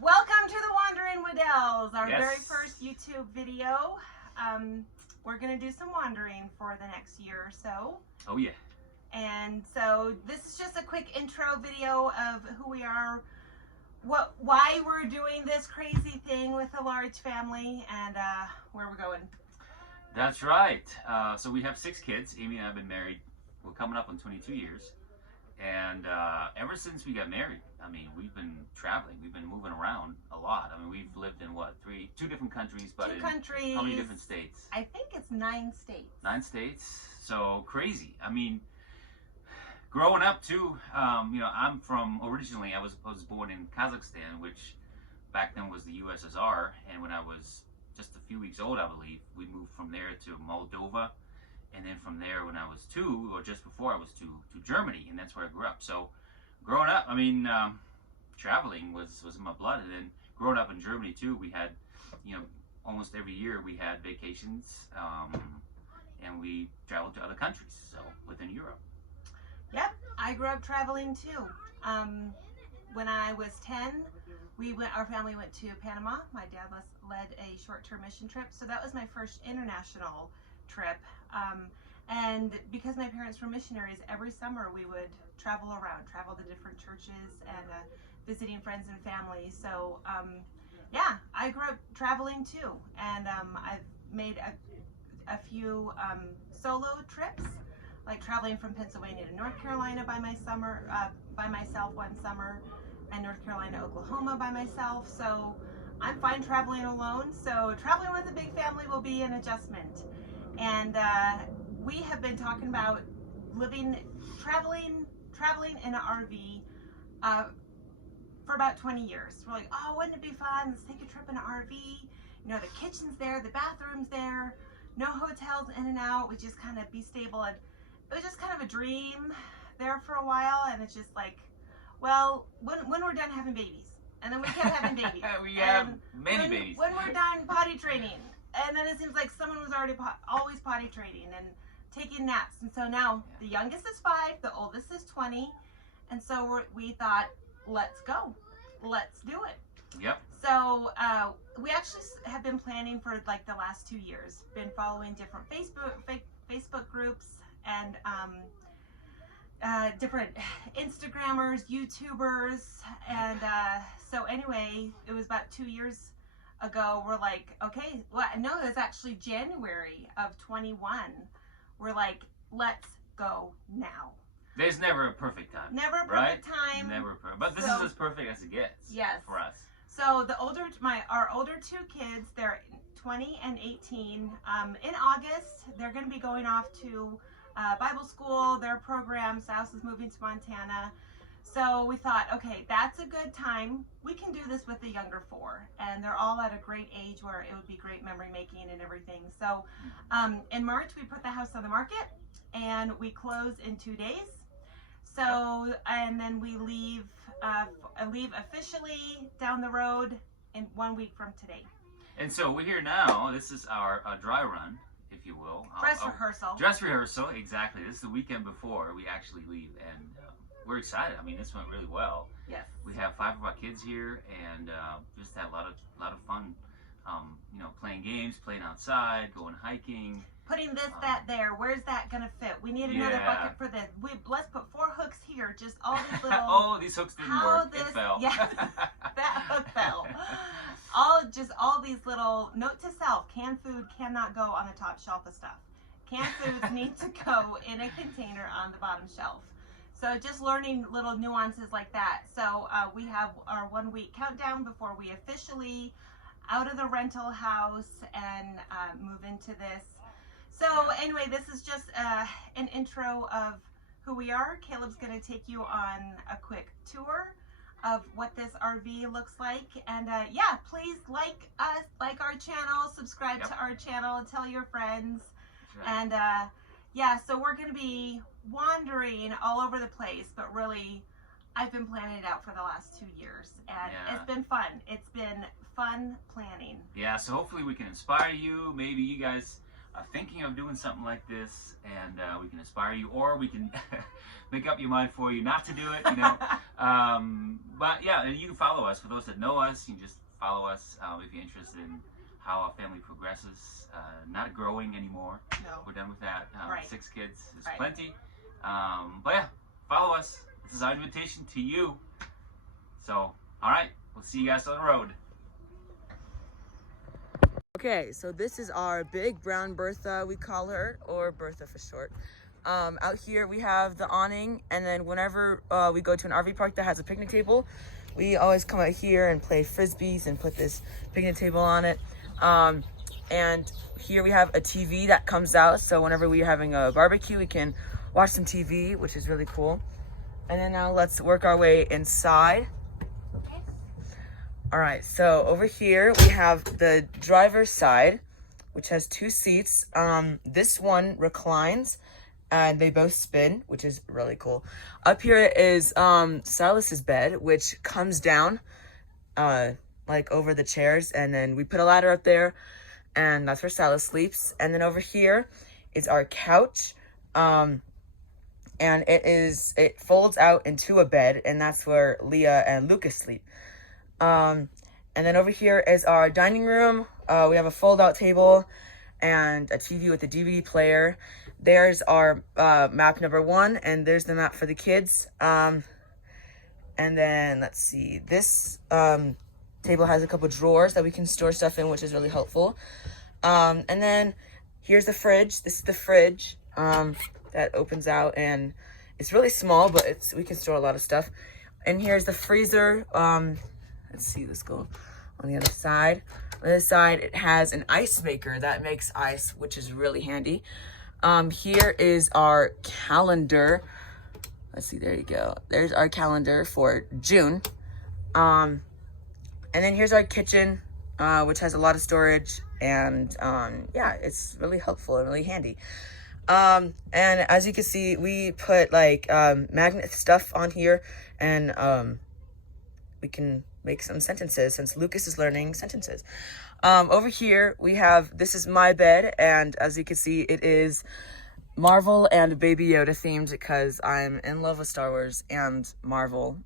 Welcome to the Wandering Wedels, our Yes. very first YouTube video. We're going to do some wandering for the next year or so. Oh yeah. And so this is just a quick intro video of who we are, why we're doing this crazy thing with a large family, and where we're going. That's right. So we have 6 kids. Amy and I have been married. We're coming up on 22 years. And ever since we got married, I mean, we've been traveling. We've been moving around a lot. I mean, we've lived in what, 2 different countries, but Two in countries. how many different states? I think it's 9 states. 9 states. So crazy. I mean, growing up too, you know, I'm from, originally I was born in Kazakhstan, which back then was the USSR. And when I was just a few weeks old, I believe, we moved from there to Moldova. And then from there, when I was 2, or just before I was 2, to Germany, and that's where I grew up. So, growing up, I mean, traveling was in my blood. And then growing up in Germany too, we had, you know, almost every year we had vacations, and we traveled to other countries, so within Europe. Yep, I grew up traveling too. When I was 10, our family went to Panama. My dad led a short-term mission trip, so that was my first international trip. And because my parents were missionaries, every summer we would travel to different churches and visiting friends and family. So yeah, I grew up traveling too, and I've made a few solo trips, like traveling from Pennsylvania to North Carolina by myself one summer, and North Carolina to Oklahoma by myself. So I'm fine traveling alone. So traveling with a big family will be an adjustment. And we have been talking about traveling in an RV for about 20 years. We're like, oh, wouldn't it be fun? Let's take a trip in an RV. You know, the kitchen's there, the bathroom's there, no hotels in and out. We just kind of be stable. And it was just kind of a dream there for a while. And it's just like, well, when we're done having babies, and then we kept having babies. We have many babies. When we're done potty training. And then it seems like someone was already always potty training and taking naps. And so now the youngest is 5, the oldest is 20. And so we thought, let's go. Let's do it. Yep. So we actually have been planning for like the last 2 years. Been following different Facebook groups and different Instagrammers, YouTubers. And so anyway, it was about 2 years ago, we're like, okay, well, no, it was actually January of 21. We're like, let's go now. There's never a perfect time. Never a right? perfect time. Never perfect. But this is as perfect as it gets. Yes. For us. So our older 2 kids, they're 20 and 18. In August, they're going to be going off to Bible school, their program. Spouse is moving to Montana. So we thought, okay, that's a good time. We can do this with the younger 4, and they're all at a great age where it would be great memory making and everything. So in March, we put the house on the market, and we close in 2 days. So, and then we leave officially down the road in 1 week from today. And so we're here now. This is our dry run, if you will. Dress rehearsal. Dress rehearsal, exactly. This is the weekend before we actually leave, and we're excited. I mean, this went really well. Yes. We have 5 of our kids here, and just had a lot of fun. You know, playing games, playing outside, going hiking. Putting this, that, there. Where's that gonna fit? We need another bucket for this. Let's put 4 hooks here. Just all these little. Oh, these hooks didn't work. It fell. Yeah, that hook fell. All these little. Note to self: canned food cannot go on the top shelf of stuff. Canned foods need to go in a container on the bottom shelf. So just learning little nuances like that. So we have our 1 week countdown before we officially out of the rental house and move into this. So anyway, this is just an intro of who we are. Caleb's going to take you on a quick tour of what this RV looks like. And yeah, please like us, like our channel, subscribe to our channel, tell your friends. Right. And yeah, so we're going to be wandering all over the place, but really I've been planning it out for the last 2 years, and it's been fun. It's been fun planning. Yeah, so hopefully we can inspire you. Maybe you guys thinking of doing something like this, and we can inspire you, or we can make up your mind for you not to do it, you know. But yeah, and you can follow us. For those that know us, you can just follow us if you're interested in how our family progresses. Not growing anymore. No. We're done with that. Right. 6 kids is Right. plenty. But yeah, follow us. This is our invitation to you. So, all right, we'll see you guys on the road. Okay, so this is our big brown Bertha, we call her, or Bertha for short. Out here we have the awning, and then whenever we go to an RV park that has a picnic table, we always come out here and play frisbees and put this picnic table on it. And here we have a TV that comes out, so whenever we're having a barbecue, we can watch some TV, which is really cool. And then now let's work our way inside. All right, so over here we have the driver's side, which has 2 seats. This one reclines and they both spin, which is really cool. Up here is Silas's bed, which comes down like over the chairs, and then we put a ladder up there, and that's where Silas sleeps. And then over here is our couch, and it folds out into a bed, and that's where Leah and Lucas sleep. And then over here is our dining room. We have a fold-out table and a TV with a DVD player. There's our map number 1, and there's the map for the kids. And then let's see, this table has a couple drawers that we can store stuff in, which is really helpful. And then here's the fridge. This is the fridge that opens out, and it's really small, but we can store a lot of stuff. And here's the freezer. Let's see, let's go on the other side. On this side, it has an ice maker that makes ice, which is really handy. Here is our calendar. Let's see, there you go. There's our calendar for June. And then here's our kitchen, which has a lot of storage, and yeah, it's really helpful and really handy. And as you can see, we put like magnet stuff on here, and we can make some sentences since Lucas is learning sentences. Over here we have, this is my bed, and as you can see, it is Marvel and Baby Yoda themed because I'm in love with Star Wars and Marvel.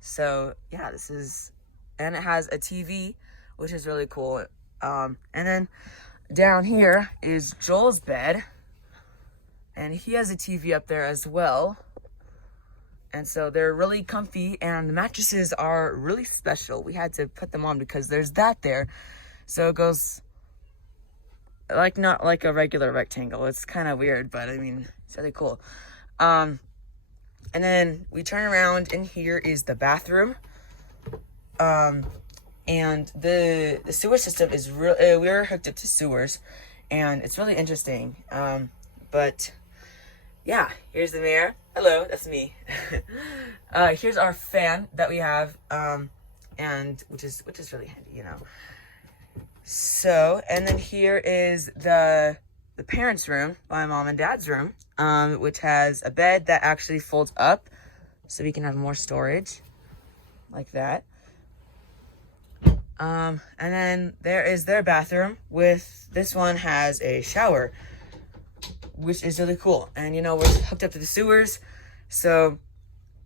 So yeah, this is, and it has a TV, which is really cool. And then down here is Joel's bed, and he has a TV up there as well. And so they're really comfy, and the mattresses are really special. We had to put them on because there's that there. So it goes like, not like a regular rectangle. It's kind of weird, but I mean, it's really cool. And then we turn around, and here is the bathroom. And the sewer system is real. We're hooked up to sewers, and it's really interesting. But yeah, here's the mirror. Hello, that's me. Here's our fan that we have, and which is really handy, you know. So, and then here is the parents' room, my mom and dad's room, which has a bed that actually folds up, so we can have more storage, like that. And then there is their bathroom. This one has a shower, which is really cool. And you know, we're hooked up to the sewers, so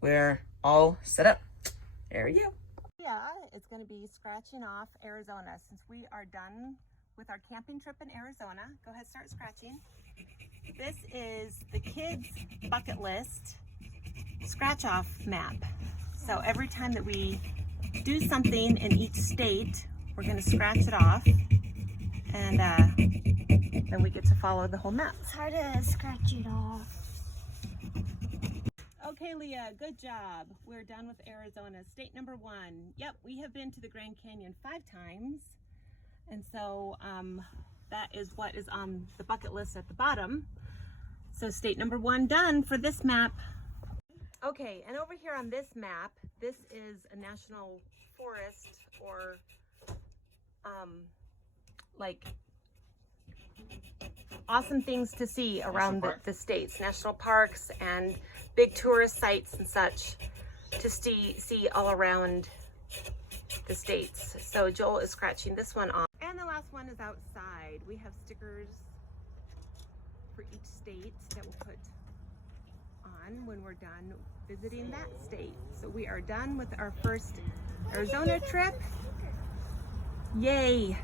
we're all set up. There we go. Yeah, it's going to be scratching off Arizona since we are done with our camping trip in Arizona. Go ahead, start scratching. This is the kids' bucket list scratch off map. So every time that we do something in each state, we're going to scratch it off, and then we get to follow the whole map. It's hard to scratch it off. Okay, Leah, good job. We're done with Arizona. State number 1. Yep, we have been to the Grand Canyon 5 times. And so that is what is on the bucket list at the bottom. So state number 1 done for this map. Okay, and over here on this map, this is a national forest, or like awesome things to see around the states, national parks and big tourist sites and such to see all around the states. So Joel is scratching this one off. And And the last one is outside. We have stickers for each state that we'll put on when we're done visiting that state. So we are done with our first Arizona trip. Yay!